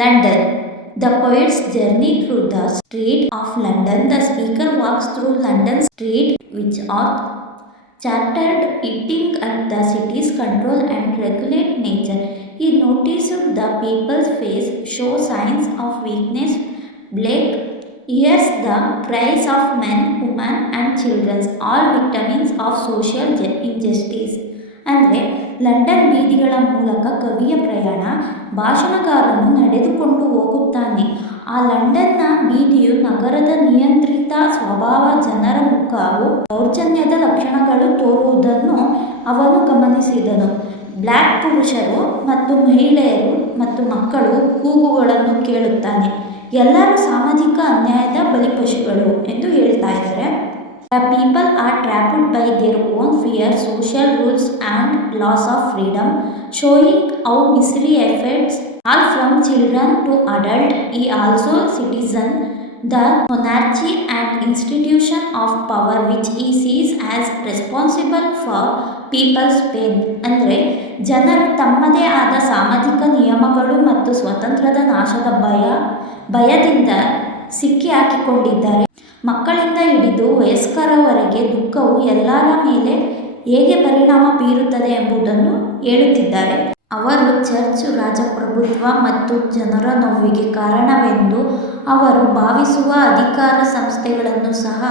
London. The poet's journey through the street of London. The speaker walks through London street which are chartered eating at the city's control and regulate nature. He noticed the people's face show signs of weakness. Blake hears the cries of men, women and children, all victims of social injustice. ಅಂದರೆ London ಬೀದಿಗಳ ಮೂಲಕ ಕವಿಯ ಪ್ರಯಾಣ. ಭಾಷಣಗಾರನು ನಡೆದುಕೊಂಡು ಹೋಗುತ್ತಾನೆ. ಆ ಲಂಡನ್ನ ಬೀದಿಯು ನಗರದ ನಿಯಂತ್ರಿತ ಸ್ವಭಾವ, ಜನರ ಮುಖವು ದೌರ್ಜನ್ಯದ ಲಕ್ಷಣಗಳು ತೋರುವುದನ್ನು ಅವನು ಗಮನಿಸಿದನು. ಬ್ಲ್ಯಾಕ್ ಪುರುಷರು ಮತ್ತು ಮಹಿಳೆಯರು ಮತ್ತು ಮಕ್ಕಳು ಕೂಗುಗಳನ್ನು ಕೇಳುತ್ತಾನೆ. ಎಲ್ಲರೂ ಸಾಮಾಜಿಕ ಅನ್ಯಾಯದ ಬಲಿಪಶುಗಳು ಎಂದು ಹೇಳ್ತಾ ಇದ್ದಾರೆ. The people are trapped by their own fear, social rules and loss of freedom, showing how misery affects all from children to adult. He also citizen the monarchy and institution of power which he sees as responsible for people's pain. ಅಂದರೆ ಜನರು ತಮ್ಮದೇ ಆದ ಸಾಮಾಜಿಕ ನಿಯಮಗಳು ಮತ್ತು ಸ್ವತಂತ್ರದ ನಾಶದ ಭಯದಿಂದ ಸಿಕ್ಕಿ ಹಾಕಿಕೊಂಡಿದ್ದಾರೆ. ಮಕ್ಕಳಿಂದ ಹಿಡಿದು ವಯಸ್ಕರವರೆಗೆ ದುಃಖವು ಎಲ್ಲರ ಮೇಲೆ ಹೇಗೆ ಪರಿಣಾಮ ಬೀರುತ್ತದೆ ಎಂಬುದನ್ನು ಹೇಳುತ್ತಿದ್ದಾರೆ. ಅವರು ಚರ್ಚ್, ರಾಜಪ್ರಭುತ್ವ ಮತ್ತು ಜನರ ನೋವಿಗೆ ಕಾರಣವೆಂದು ಅವರು ಭಾವಿಸುವ ಅಧಿಕಾರ ಸಂಸ್ಥೆಗಳನ್ನು ಸಹ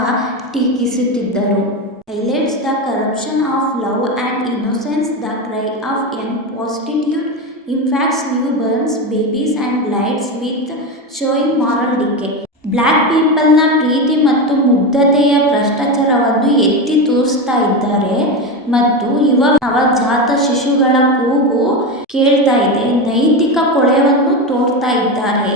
ಟೀಕಿಸುತ್ತಿದ್ದರು. Highlights the corruption of love and innocence, the cry of young prostitute, infants, newborns, babies and blights with showing moral decay. Black ಪೀಪಲ್ನ ಪ್ರೀತಿ ಮತ್ತು ಮುಗ್ಧತೆಯ ಭ್ರಷ್ಟಾಚಾರವನ್ನು ಎತ್ತಿ ತೋರಿಸ್ತಾ ಇದ್ದಾರೆ ಮತ್ತು ನವಜಾತ ಶಿಶುಗಳ ಕೂಗು ಕೇಳ್ತಾ ಇದೆ. ನೈತಿಕ ಕೊಳೆಯನ್ನು ತೋರ್ತಾ ಇದ್ದಾರೆ.